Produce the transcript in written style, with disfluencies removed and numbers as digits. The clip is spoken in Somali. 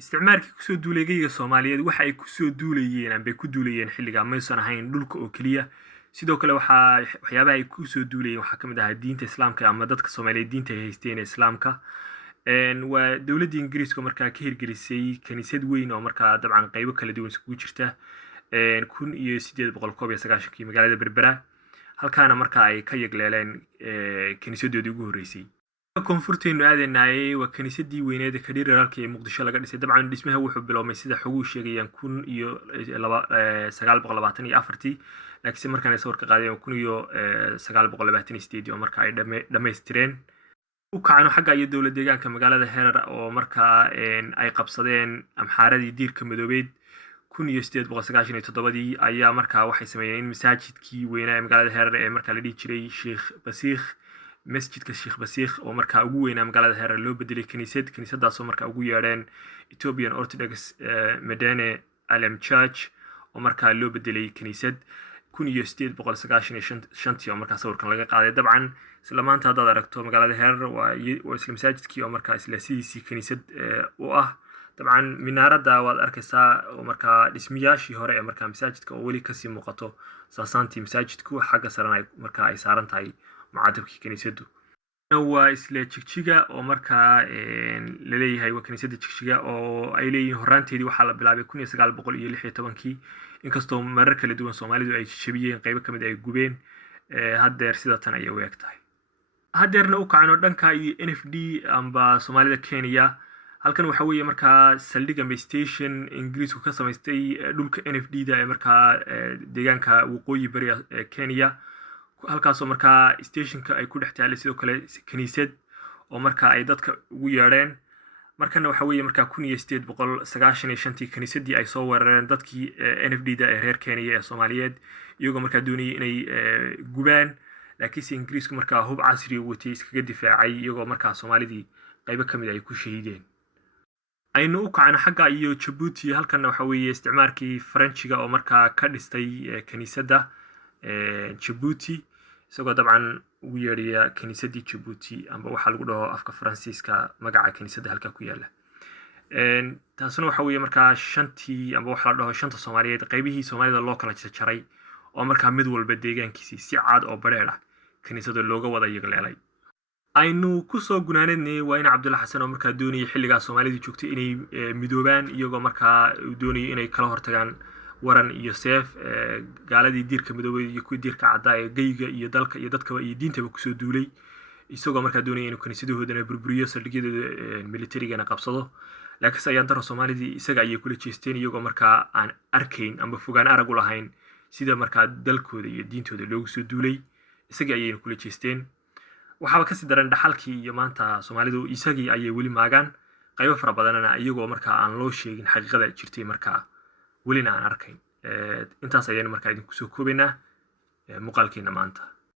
isticmaalkii kusoo duulay geyga Soomaaliyeed waxa ay kusoo duulayeen ama ku duulayeen xilliga maysan ahayn dhulka oo kaliya sidoo kale waxyaabaha ay kusoo duulayeen waxa kamid ah diinta Islaamka ama dadka Soomaaliyeed diinta ay haysteen Islaamka waa dawladda Ingiriiska markaa ka hirgelisay kaniisad weyn oo markaa dabcan qaybo kala duwan isku jirta 1890 magaalada Berbera halkaana markaa ay ka yagleeleen kaniisadoodii ugu horeysay koonfurteenu aadeenaayay waa kaniisadii weyneed ee Kadiraalka ee Muqdisho laga dhisay dabcan dhismaha wuxuu biloomay sida xogu sheegayaan 1924 laakiin markaan sawir ka qaadeen 1928 oo markaa ay dhameystireen u kacano xagga iyo dawlad deegaanka magaalada Herar oo markaa ay qabsadeen amxaaradii diirka madoobeed 1897 ayaa markaa waxay sameeyeen masaajidkii weynaa ee magaalada Herar ee markaa la dhigi jiray Sheikh Basiikh masjidka Sheikh Basiikh oo markaa ugu weynaa magaalada Herar loo bedelay kaniisadaas oo markaa ugu yeedheen Ethiopian Orthodox Medene Alem Church oo markaa loo bedelay kaniisad 1895 oo markaa sawirkan laga qaaday dabcan isla maanta hadda aragto magaalada Herar waa isla masaajidkii oo markaa isla sidiisii kaniisad u ah dabcan minaarada waad arkaysaa oo markaa dhismiyaashii hore ee markaa masaajidka oo weli kasii muuqato saasaantii masaajidku xagga sarana markaa ay saaran tahay mucaadabkii kaniisadu waa isla jigjiga oo markaa la leeyahay waa kaniisada jigjiga oo ay leeyihiin horaanteedii waxaa la bilaabay 1916 inkastoo marar kala duwan Soomaalidu ay jabiyeen qaybo kamid ay gubeen haddeer sida tan ay u egtahay haddeerna u kacano dhanka iyo NFD amba Soomaalida Kenya halkan waxa weeye markaa saldhiga station Ingiriisku ka samaystay dhulka NFD-da ee markaa deegaanka waqooyi bari ee Kenya halkaas oo markaa stationka ay ku dhex taallay sidoo kale kaniisad oo markaa ay dadka ugu yeedheen markana waxa weeye markaa 1895 kaniisadii ay soo weerareen dadkii NFD-da ee reer Kenya ee Soomaaliyeed iyagoo markaa doonayay inay gubaan laakiin Ingiriisku markaa hub casri u watay iskaga difaacay iyagoo markaa Soomaalidii qaybo kamid ay ku shahiideen aynu u kacana xagga iyo Djibouti halkan waxa weeye isticmaalkii Faransiga oo markaa ka dhistay kaniisada Djibouti isagoo dabcan ugu yeedhaya kaniisadii Djibouti amba waxa lagu dhaho afka Faransiiska magaca kaniisada halka ku yaala taasuna waxa weeye markaa shantii amba waxa la dhaho shanta Soomaaliyeed qaybihii Soomaalida loo kala jaray oo markaa mid walba deegaankiisa si caad oo bareer ah kaniisada looga wada yagleelay aynu ku soo gunaanadnay waa in Cabdulla Xasan oo markaa doonayay xilliga Soomaalidu joogtay inay midoobaan iyagoo markaa doonayay inay kala hortagaan waran iyo seef gaaladii diirka midoobay iyo kuwii diirka cadda ee geyga iyo dalka iyo dadka iyo diintaba kusoo duulay isagoo markaa doonayay inuu kaniisadoodana burburiyo saldhigyadooda militarigana qabsado laakiin ayaan daro Soomaalidii isaga ayay kula jeesteen iyagoo markaa aan arkayn ama fogaan arag u lahayn sida markaa dalkooda iyo diintooda loogu soo duulay isaga ayay kula jeesteen waxaa ka sii daran dhaxalkii iyo maanta Soomaalidu isagii ayay weli maagaan qaybo fara badanna iyagoo markaa aan loo sheegin xaqiiqada jirtay markaa welina aan arkayn intaas ayaan markaa idinku soo koobaynaa muuqaalkeena maanta